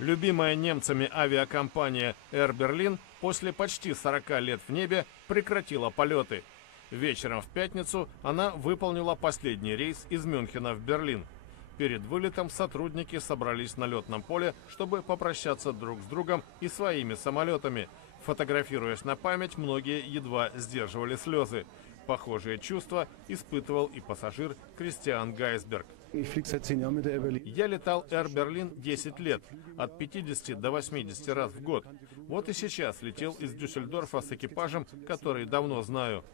Любимая немцами авиакомпания Air Berlin после почти 40 лет в небе прекратила полеты. Вечером в пятницу она выполнила последний рейс из Мюнхена в Берлин. Перед вылетом сотрудники собрались на летном поле, чтобы попрощаться друг с другом и своими самолетами. Фотографируясь на память, многие едва сдерживали слезы. Похожие чувства испытывал и пассажир Кристиан Гайсберг. Я летал Air Berlin 10 лет, от 50 до 80 раз в год. Вот и сейчас летел из Дюссельдорфа с экипажем, который давно знаю.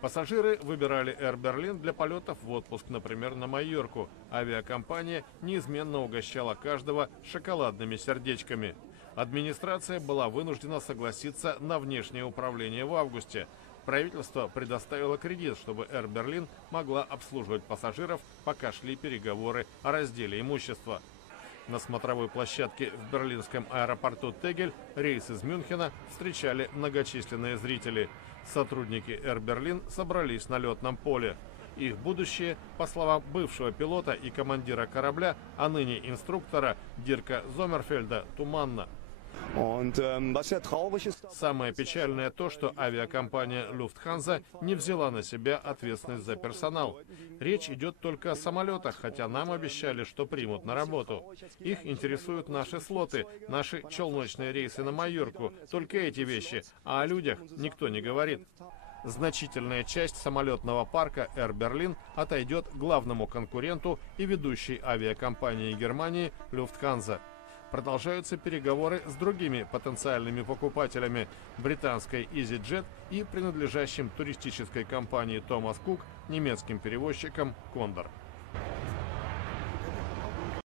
Пассажиры выбирали Air Berlin для полетов в отпуск, например, на Майорку. Авиакомпания неизменно угощала каждого шоколадными сердечками. Администрация была вынуждена согласиться на внешнее управление в августе. Правительство предоставило кредит, чтобы Air Berlin могла обслуживать пассажиров, пока шли переговоры о разделе имущества. На смотровой площадке в берлинском аэропорту Тегель рейс из Мюнхена встречали многочисленные зрители. Сотрудники Air Berlin собрались на летном поле. Их будущее, по словам бывшего пилота и командира корабля, а ныне инструктора Дирка Зомерфельда, туманно. Самое печальное то, что авиакомпания Lufthansa не взяла на себя ответственность за персонал. Речь идет только о самолетах, хотя нам обещали, что примут на работу. Их интересуют наши слоты, наши челночные рейсы на Майорку, только эти вещи, а о людях никто не говорит. Значительная часть самолетного парка Air Berlin отойдет главному конкуренту и ведущей авиакомпании Германии Lufthansa. Продолжаются переговоры с другими потенциальными покупателями – британской EasyJet и принадлежащим туристической компании Thomas Cook немецким перевозчиком Condor.